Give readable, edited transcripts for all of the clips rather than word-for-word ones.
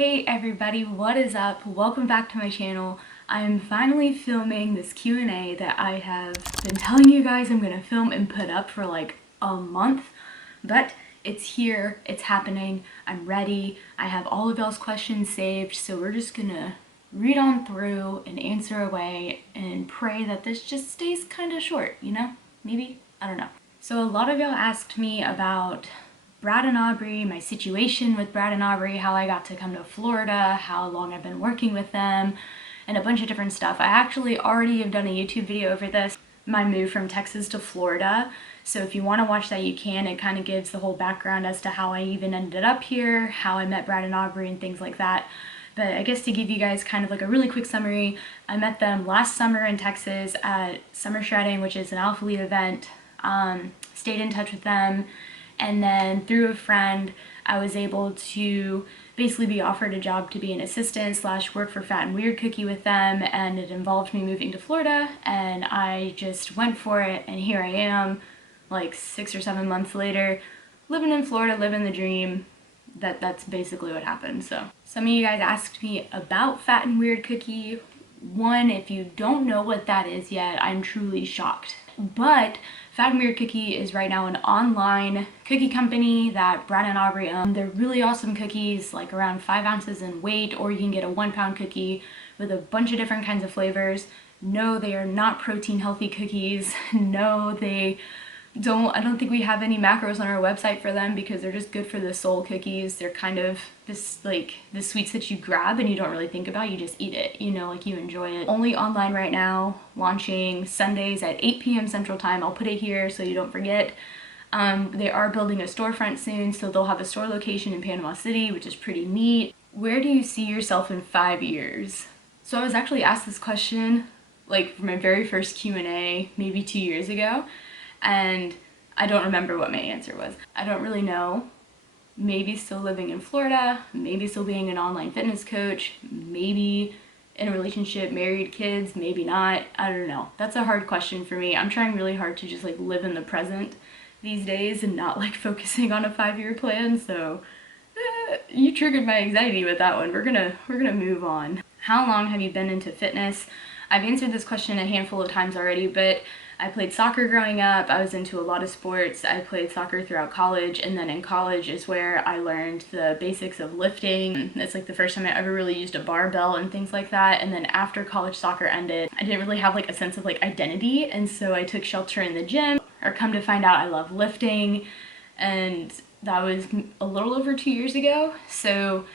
Hey everybody, what is up? Welcome back to my channel. I'm finally filming this Q&A that I have been telling you guys I'm gonna film and put up for like a month, but it's here, it's happening, I'm ready. I have all of y'all's questions saved, so we're just gonna read on through and answer away and pray that this just stays kind of short, you know? Maybe? I don't know. So a lot of y'all asked me about Brad and Aubrey, my situation with Brad and Aubrey, how I got to come to Florida, how long I've been working with them, and a bunch of different stuff. I actually already have done a YouTube video over this, my move from Texas to Florida. So if you want to watch that, you can. It kind of gives the whole background as to how I even ended up here, how I met Brad and Aubrey, and things like that. But I guess to give you guys kind of like a really quick summary, I met them last summer in Texas at Summer Shredding, which is an Alpha Lead event. Stayed in touch with them. And then through a friend, I was able to basically be offered a job to be an assistant / work for Fatmir Cookie with them, and it involved me moving to Florida, and I just went for it, and here I am, like 6 or 7 months later, living in Florida, living the dream. That's basically what happened. So some of you guys asked me about Fatmir Cookie. One, if you don't know what that is yet, I'm truly shocked. But Fatmir Cookie is right now an online cookie company that Brad and Aubrey own. They're really awesome cookies, like around 5 ounces in weight, or you can get a 1-pound cookie with a bunch of different kinds of flavors. No, they are not protein healthy cookies. No, I don't think we have any macros on our website for them because they're just good for the soul cookies. They're kind of this like the sweets that you grab and you don't really think about, you just eat it, you know, like you enjoy it. Only online right now, launching Sundays at 8 p.m. Central Time. I'll put it here so you don't forget. They are building a storefront soon, so they'll have a store location in Panama City, which is pretty neat. Where do you see yourself in 5 years? So I was actually asked this question like for my very first Q&A maybe 2 years ago. And I don't remember what my answer was. I don't really know. Maybe still living in Florida, maybe still being an online fitness coach, maybe in a relationship, married, kids, maybe not. I don't know. That's a hard question for me. I'm trying really hard to just like live in the present these days and not like focusing on a 5-year plan. So you triggered my anxiety with that one. We're gonna move on. How long have you been into fitness? I've answered this question a handful of times already, but I played soccer growing up. I was into a lot of sports. I played soccer throughout college, and then in college is where I learned the basics of lifting. It's like the first time I ever really used a barbell and things like that. And then after college soccer ended, I didn't really have like a sense of like identity, and so I took shelter in the gym, or come to find out I love lifting, and that was a little over 2 years ago. So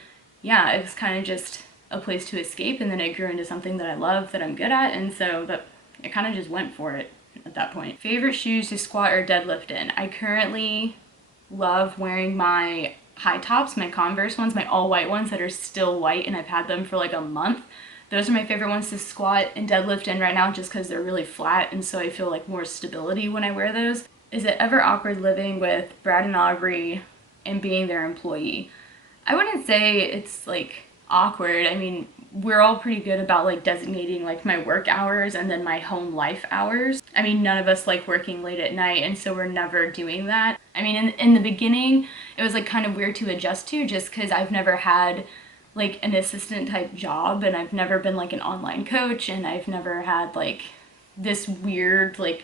yeah, it was kind of just a place to escape, and then it grew into something that I love, that I'm good at, and so that I kind of just went for it at that point. Favorite shoes to squat or deadlift in? I currently love wearing my high tops, my Converse ones, my all white ones that are still white, and I've had them for like a month. Those are my favorite ones to squat and deadlift in right now, just because they're really flat, and so I feel like more stability when I wear those. Is it ever awkward living with Brad and Aubrey and being their employee? I wouldn't say it's like awkward. I mean, we're all pretty good about like designating like my work hours and then my home life hours. I mean, none of us like working late at night, and so we're never doing that. I mean, in the beginning, it was like kind of weird to adjust to, just because I've never had like an assistant type job, and I've never been like an online coach, and I've never had like this weird like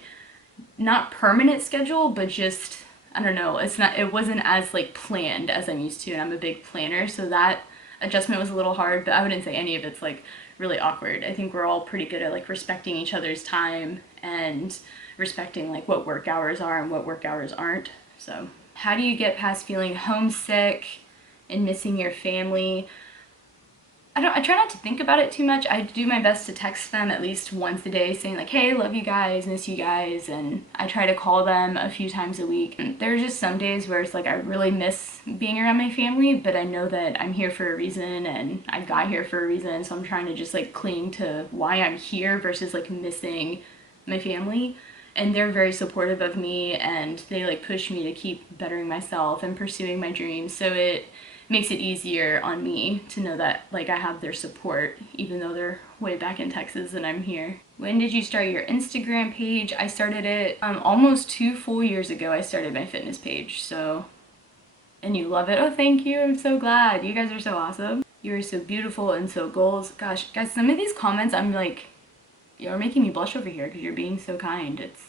not permanent schedule, but just, I don't know, it wasn't as like planned as I'm used to, and I'm a big planner, so that adjustment was a little hard, but I wouldn't say any of it's like really awkward. I think we're all pretty good at like respecting each other's time and respecting like what work hours are and what work hours aren't. So how do you get past feeling homesick and missing your family? I try not to think about it too much. I do my best to text them at least once a day saying like, hey, love you guys, miss you guys, and I try to call them a few times a week. And there's just some days where it's like I really miss being around my family, but I know that I'm here for a reason and I got here for a reason, so I'm trying to just like cling to why I'm here versus like missing my family. And they're very supportive of me, and they like push me to keep bettering myself and pursuing my dreams, so it makes it easier on me to know that like I have their support, even though they're way back in Texas and I'm here. When did you start your Instagram page? I started it almost 2 full years ago. I started my fitness page, so, and you love it. Oh, thank you, I'm so glad. You guys are so awesome. You're so beautiful and so goals. Gosh, guys, some of these comments, I'm like, you're making me blush over here because you're being so kind. It's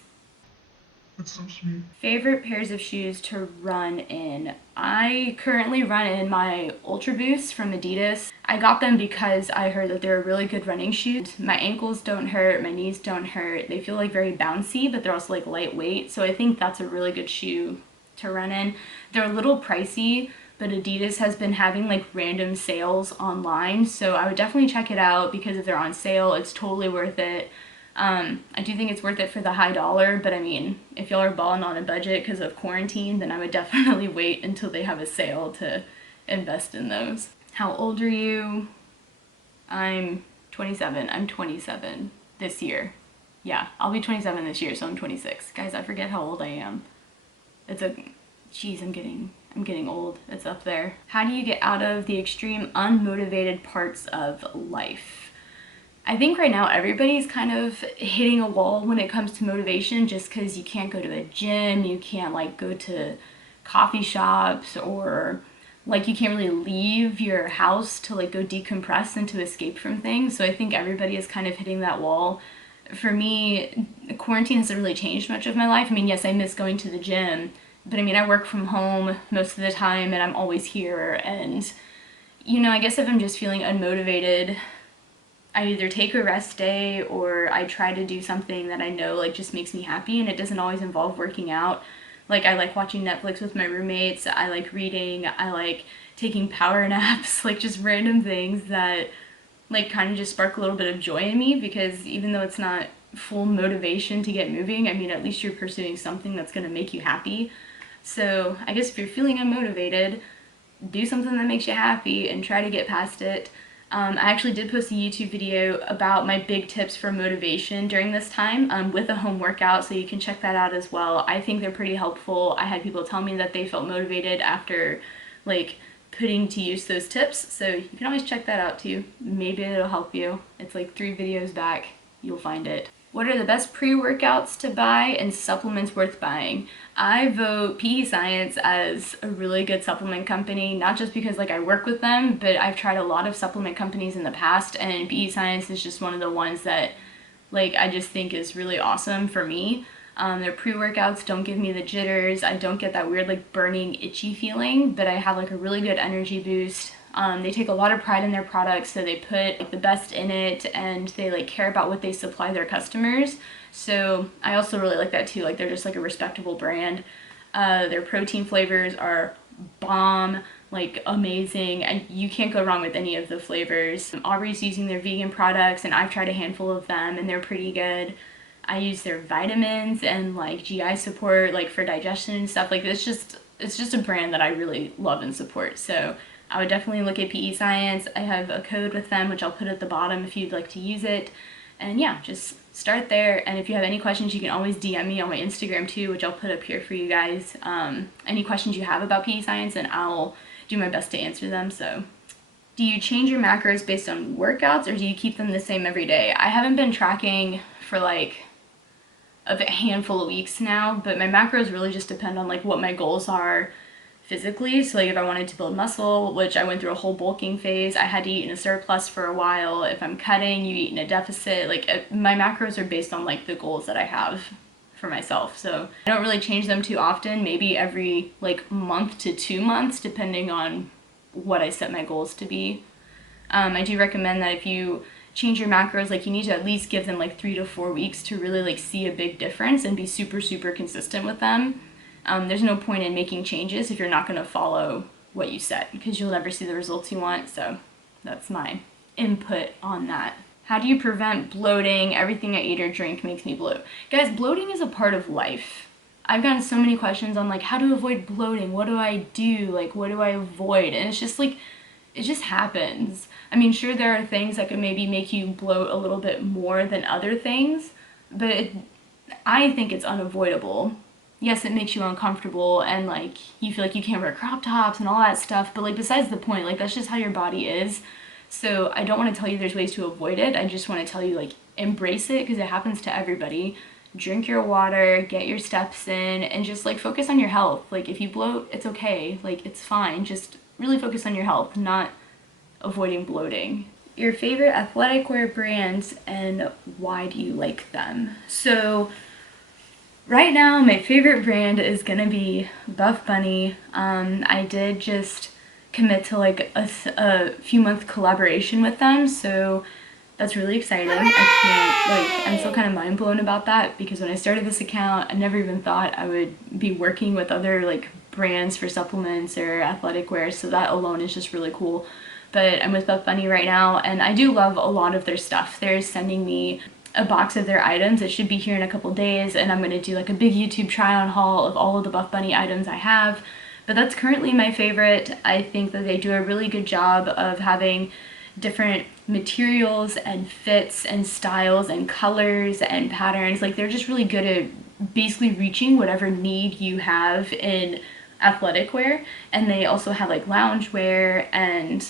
so sweet. Favorite pairs of shoes to run in. I currently run in my Ultra Boosts from Adidas. I got them because I heard that they're really good running shoes. My ankles don't hurt, my knees don't hurt. They feel like very bouncy, but they're also like lightweight. So I think that's a really good shoe to run in. They're a little pricey, but Adidas has been having like random sales online. So I would definitely check it out because if they're on sale, it's totally worth it. I do think it's worth it for the high dollar, but I mean, if y'all are balling on a budget because of quarantine, then I would definitely wait until they have a sale to invest in those. How old are you? I'm 27. I'm 27 this year. Yeah, I'll be 27 this year, so I'm 26. Guys, I forget how old I am. Jeez, I'm getting old. It's up there. How do you get out of the extreme unmotivated parts of life? I think right now everybody's kind of hitting a wall when it comes to motivation just because you can't go to a gym, you can't like go to coffee shops, or like you can't really leave your house to like go decompress and to escape from things. So I think everybody is kind of hitting that wall. For me, quarantine hasn't really changed much of my life. I mean, yes, I miss going to the gym, but I mean, I work from home most of the time and I'm always here. And, you know, I guess if I'm just feeling unmotivated, I either take a rest day or I try to do something that I know like just makes me happy, and it doesn't always involve working out. Like I like watching Netflix with my roommates, I like reading, I like taking power naps, like just random things that like kind of just spark a little bit of joy in me, because even though it's not full motivation to get moving, I mean at least you're pursuing something that's going to make you happy. So I guess if you're feeling unmotivated, do something that makes you happy and try to get past it. I actually did post a YouTube video about my big tips for motivation during this time with a home workout, so you can check that out as well. I think they're pretty helpful. I had people tell me that they felt motivated after like putting to use those tips, so you can always check that out too. Maybe it'll help you. It's like 3 videos back, you'll find it. What are the best pre-workouts to buy and supplements worth buying? I vote PE Science as a really good supplement company, not just because like I work with them, but I've tried a lot of supplement companies in the past, and PE Science is just one of the ones that like I just think is really awesome for me. Their pre-workouts don't give me the jitters. I don't get that weird like burning itchy feeling, but I have like a really good energy boost. They take a lot of pride in their products, so they put like the best in it, and they like care about what they supply their customers. So I also really like that too. Like they're just like a respectable brand. Their protein flavors are bomb, like amazing, and you can't go wrong with any of the flavors. Aubrey's using their vegan products, and I've tried a handful of them, and they're pretty good. I use their vitamins and like GI support, like for digestion and stuff. Like it's just a brand that I really love and support. So I would definitely look at PE Science. I have a code with them, which I'll put at the bottom if you'd like to use it. And yeah, just start there. And if you have any questions, you can always DM me on my Instagram too, which I'll put up here for you guys. Any questions you have about PE Science, and I'll do my best to answer them. So do you change your macros based on workouts, or do you keep them the same every day? I haven't been tracking for like a handful of weeks now, but my macros really just depend on like what my goals are physically. So like if I wanted to build muscle, which I went through a whole bulking phase, I had to eat in a surplus for a while. If I'm cutting, you eat in a deficit. Like my macros are based on like the goals that I have for myself. So I don't really change them too often, maybe every like month to 2 months, depending on what I set my goals to be. I do recommend that if you change your macros, like you need to at least give them like 3 to 4 weeks to really like see a big difference and be super consistent with them. There's no point in making changes if you're not going to follow what you set, because you'll never see the results you want. So that's my input on that. How do you prevent bloating? Everything I eat or drink makes me bloat. Guys, bloating is a part of life. I've gotten so many questions on like how to avoid bloating. What do I do? Like what do I avoid? And it's just like, it just happens. I mean, sure, there are things that could maybe make you bloat a little bit more than other things, but I think it's unavoidable. Yes, it makes you uncomfortable and like you feel like you can't wear crop tops and all that stuff, but like besides the point, like that's just how your body is. So I don't want to tell you there's ways to avoid it. I just want to tell you like embrace it, because it happens to everybody. Drink your water, get your steps in, and just like focus on your health. Like if you bloat, it's okay. Like it's fine. Just really focus on your health, not avoiding bloating. Your favorite athletic wear brands and why do you like them? So right now my favorite brand is gonna be Buff Bunny. I did just commit to like a few month collaboration with them, so that's really exciting. I'm still kind of mind blown about that because when I started this account, I never even thought I would be working with other like brands for supplements or athletic wear, so that alone is just really cool. But I'm with Buff Bunny right now, and I do love a lot of their stuff. They're sending me a box of their items. It should be here in a couple days, and I'm going to do like a big YouTube try-on haul of all of the Buff Bunny items I have. But that's currently my favorite. I think that they do a really good job of having different materials and fits and styles and colors and patterns. Like, they're just really good at basically reaching whatever need you have in athletic wear. And they also have like lounge wear and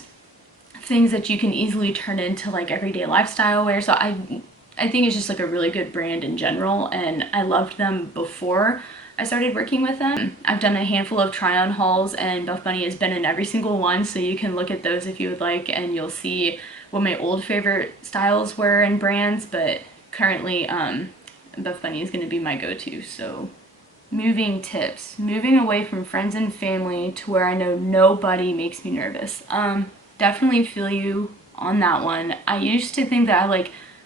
things that you can easily turn into like everyday lifestyle wear. So I think it's just like a really good brand in general, and I loved them before I started working with them. I've done a handful of try-on hauls, and Buff Bunny has been in every single one, so you can look at those if you would like, and you'll see what my old favorite styles were and brands. But currently Buff Bunny is going to be my go-to. So moving tips. Moving away from friends and family to where I know nobody makes me nervous. Definitely feel you on that one. I used to think that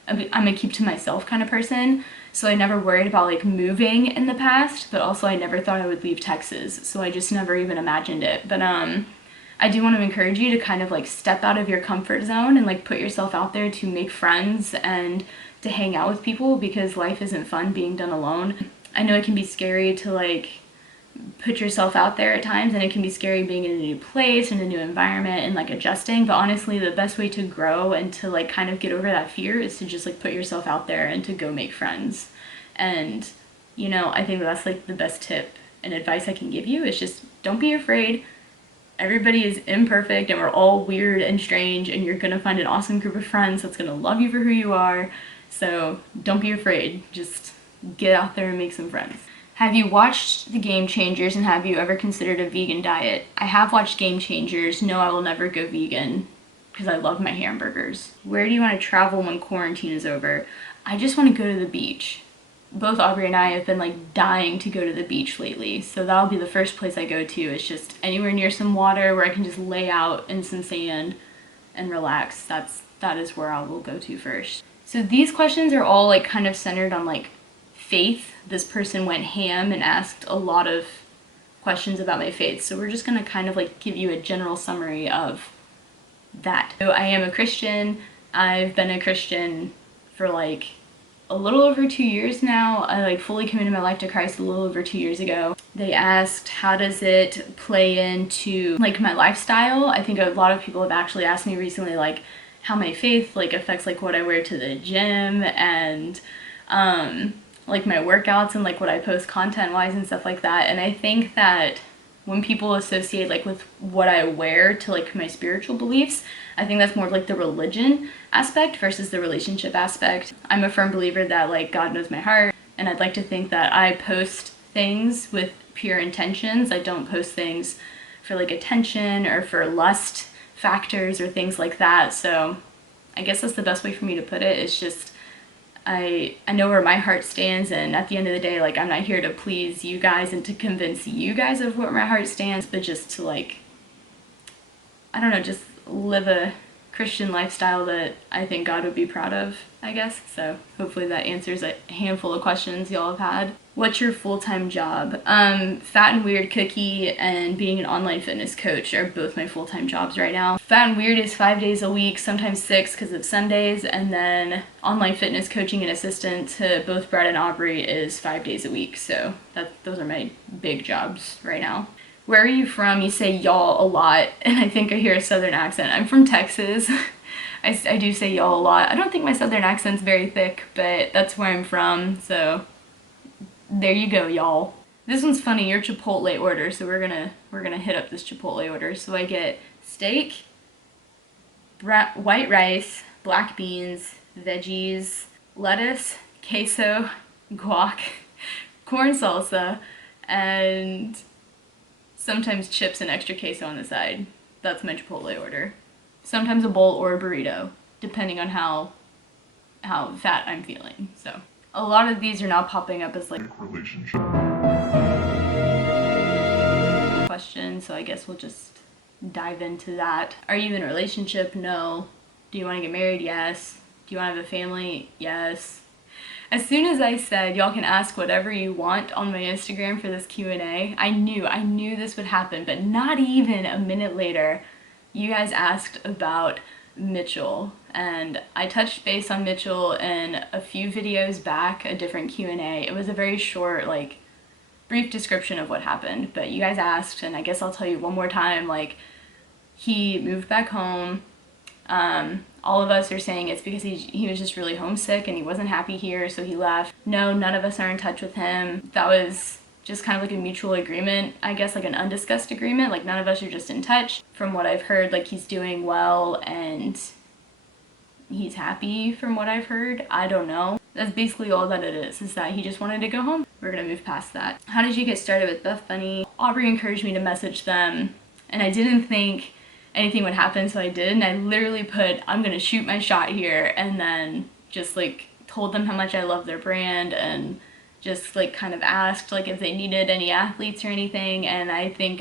I'm a keep to myself kind of person, so I never worried about like moving in the past, but also I never thought I would leave Texas, so I just never even imagined it. But I do want to encourage you to kind of like step out of your comfort zone and like put yourself out there to make friends and to hang out with people, because life isn't fun being done alone. I know it can be scary to like put yourself out there at times, and it can be scary being in a new place and a new environment and like adjusting, but honestly the best way to grow and to like kind of get over that fear is to just like put yourself out there and to go make friends. And you know, I think that's like the best tip and advice I can give you is just don't be afraid. Everybody is imperfect and we're all weird and strange, and you're gonna find an awesome group of friends that's gonna love you for who you are. So don't be afraid, just get out there and make some friends. Have you watched the Game Changers, and have you ever considered a vegan diet? I have watched Game Changers. No, I will never go vegan because I love my hamburgers. Where do you want to travel when quarantine is over? I just want to go to the beach. Both Aubrey and I have been like dying to go to the beach lately, so that'll be the first place I go to. It's just anywhere near some water where I can just lay out in some sand and relax. That is where I will go to first. So these questions are all like kind of centered on like faith. This person went ham and asked a lot of questions about my faith, so we're just going to kind of like give you a general summary of that. So I am a Christian. I've been a Christian for like a little over 2 years now. I like fully committed my life to Christ a little over 2 years ago. They asked how does it play into like my lifestyle. I think a lot of people have actually asked me recently like how my faith like affects like what I wear to the gym and like my workouts and like what I post content wise and stuff like that. And I think that when people associate like with what I wear to like my spiritual beliefs, I think that's more like the religion aspect versus the relationship aspect. I'm a firm believer that like God knows my heart, and I'd like to think that I post things with pure intentions. I don't post things for like attention or for lust factors or things like that. So I guess that's the best way for me to put it. It's just I know where my heart stands, and at the end of the day, like, I'm not here to please you guys and to convince you guys of where my heart stands, but just to like, I don't know, just live a Christian lifestyle that I think God would be proud of, I guess. So hopefully that answers a handful of questions y'all have had. What's your full-time job? Fat and Weird Cookie and being an online fitness coach are both my full-time jobs right now. Fat and Weird is 5 days a week, sometimes 6 because of Sundays, and then online fitness coaching and assistant to both Brad and Aubrey is 5 days a week. So those are my big jobs right now. Where are you from? You say y'all a lot, and I think I hear a southern accent. I'm from Texas. I do say y'all a lot. I don't think my southern accent's very thick, but that's where I'm from, so there you go, y'all. This one's funny, your Chipotle order, so we're gonna hit up this Chipotle order. So I get steak, white rice, black beans, veggies, lettuce, queso, guac, corn salsa, and sometimes chips and extra queso on the side. That's my Chipotle order. sometimes a bowl or a burrito, depending on how fat I'm feeling. So a lot of these are now popping up as like relationship questions, so I guess we'll just dive into that. Are you in a relationship? No. Do you want to get married? Yes. Do you want to have a family? Yes. As soon as I said y'all can ask whatever you want on my Instagram for this Q&A, I knew this would happen, but not even a minute later, you guys asked about Mitchell. And I touched base on Mitchell in a few videos back, a different Q&A. It was a very short, like, brief description of what happened, but you guys asked, and I guess I'll tell you one more time, like, he moved back home. All of us are saying it's because he was just really homesick and he wasn't happy here, so he left. No, none of us are in touch with him. That was just kind of like a mutual agreement, I guess, like an undiscussed agreement. Like, none of us are just in touch. From what I've heard, like, he's doing well and he's happy from what I've heard. I don't know. That's basically all that it is that he just wanted to go home. We're gonna move past that. How did you get started with Buff Bunny? Aubrey encouraged me to message them, and I didn't think anything would happen, so I did, and I literally put, I'm gonna shoot my shot here, and then just like told them how much I love their brand, and just like kind of asked like if they needed any athletes or anything, and I think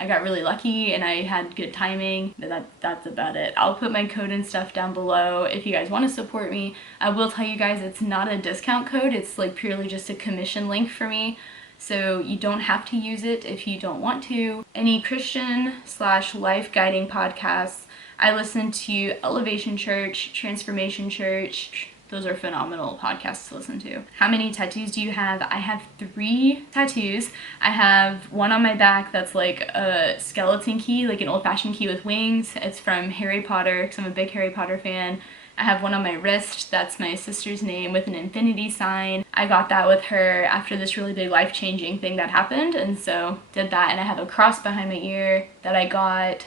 I got really lucky and I had good timing, but that's about it. I'll put my code and stuff down below if you guys want to support me. I will tell you guys it's not a discount code, it's like purely just a commission link for me. So you don't have to use it if you don't want to. Any Christian/life guiding podcasts, I listen to Elevation Church, Transformation Church. Those are phenomenal podcasts to listen to. How many tattoos do you have? I have 3 tattoos. I have one on my back that's like a skeleton key, like an old-fashioned key with wings. It's from Harry Potter, because I'm a big Harry Potter fan. I have one on my wrist, that's my sister's name with an infinity sign. I got that with her after this really big life-changing thing that happened, and so did that. And I have a cross behind my ear that I got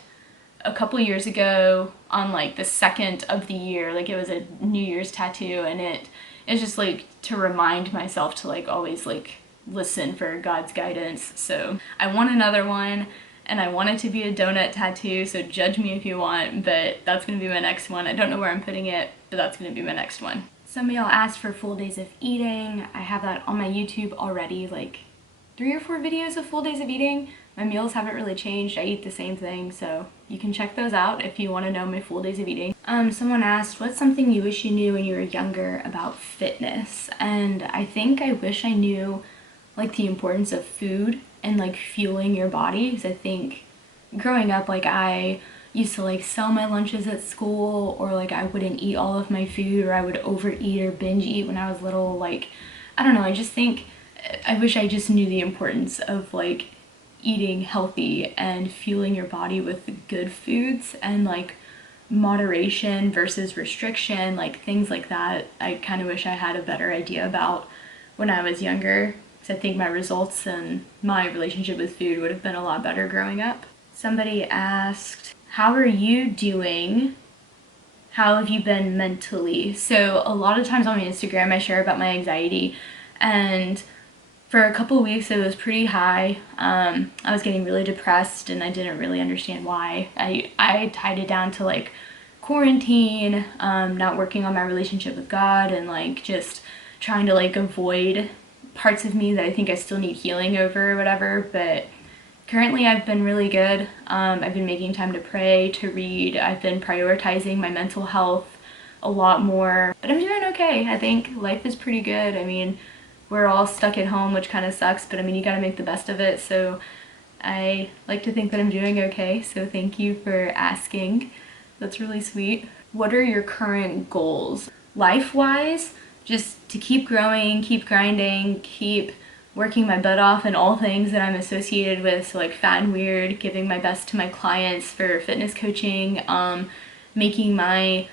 a couple years ago on like the 2nd of the year. Like, it was a New Year's tattoo, and it's just like to remind myself to like always like listen for God's guidance. So I want another one, and I want it to be a donut tattoo, so judge me if you want, but that's gonna be my next one. I don't know where I'm putting it, but that's gonna be my next one. Some of y'all asked for full days of eating. I have that on my YouTube already, like 3 or 4 videos of full days of eating. My meals haven't really changed. I eat the same thing, so you can check those out if you want to know my full days of eating. Someone asked, what's something you wish you knew when you were younger about fitness? And I think I wish I knew like the importance of food and like fueling your body, because I think growing up, like, I used to like sell my lunches at school, or like I wouldn't eat all of my food, or I would overeat or binge eat when I was little. Like, I don't know, I just think I wish I just knew the importance of like eating healthy and fueling your body with good foods, and like moderation versus restriction, like things like that. I kind of wish I had a better idea about when I was younger, because I think my results and my relationship with food would have been a lot better growing up. Somebody asked, how are you doing? How have you been mentally? So a lot of times on my Instagram I share about my anxiety, and for a couple of weeks it was pretty high. I was getting really depressed and I didn't really understand why. I tied it down to like quarantine, not working on my relationship with God, and like just trying to like avoid parts of me that I think I still need healing over or whatever. But currently I've been really good. I've been making time to pray, to read. I've been prioritizing my mental health a lot more, but I'm doing okay. I think life is pretty good. I mean, we're all stuck at home, which kind of sucks, but I mean, you gotta make the best of it. So I like to think that I'm doing okay, so thank you for asking. That's really sweet. What are your current goals? Life-wise, just to keep growing, keep grinding, keep working my butt off in all things that I'm associated with, so like Fat and Weird, giving my best to my clients for fitness coaching, making my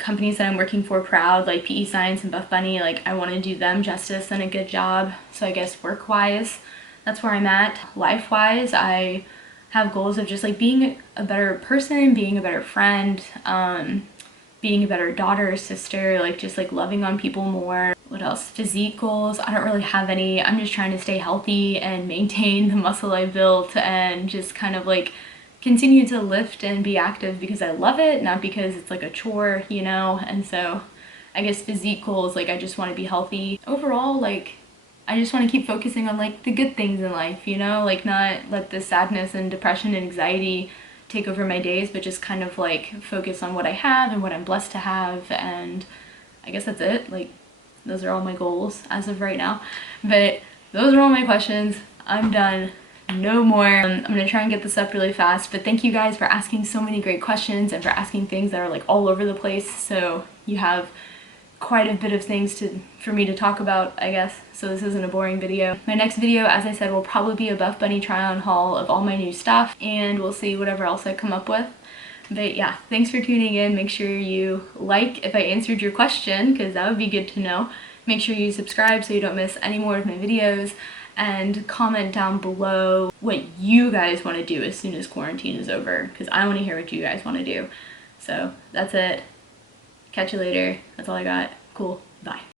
companies that I'm working for proud, like PE Science and Buff Bunny. Like, I want to do them justice and a good job. So I guess work-wise, that's where I'm at. Life-wise, I have goals of just like being a better person, being a better friend, being a better daughter, sister, like just like loving on people more. What else? Physique goals, I don't really have any. I'm just trying to stay healthy and maintain the muscle I built, and just kind of like continue to lift and be active because I love it, not because it's like a chore, you know? And so I guess physique goals, like I just want to be healthy. Overall, like I just want to keep focusing on like the good things in life, you know? Like not let the sadness and depression and anxiety take over my days, but just kind of like focus on what I have and what I'm blessed to have. And I guess that's it. Like those are all my goals as of right now. But those are all my questions. I'm done. No more. I'm gonna try and get this up really fast, but thank you guys for asking so many great questions and for asking things that are like all over the place. So you have quite a bit of things for me to talk about, I guess, so this isn't a boring video. My next video, as I said, will probably be a Buff Bunny try-on haul of all my new stuff, and we'll see whatever else I come up with. But yeah, thanks for tuning in. Make sure you like if I answered your question, because that would be good to know. Make sure you subscribe so you don't miss any more of my videos, and comment down below what you guys want to do as soon as quarantine is over, because I want to hear what you guys want to do. So that's it. Catch you later. That's all I got. Cool. Bye.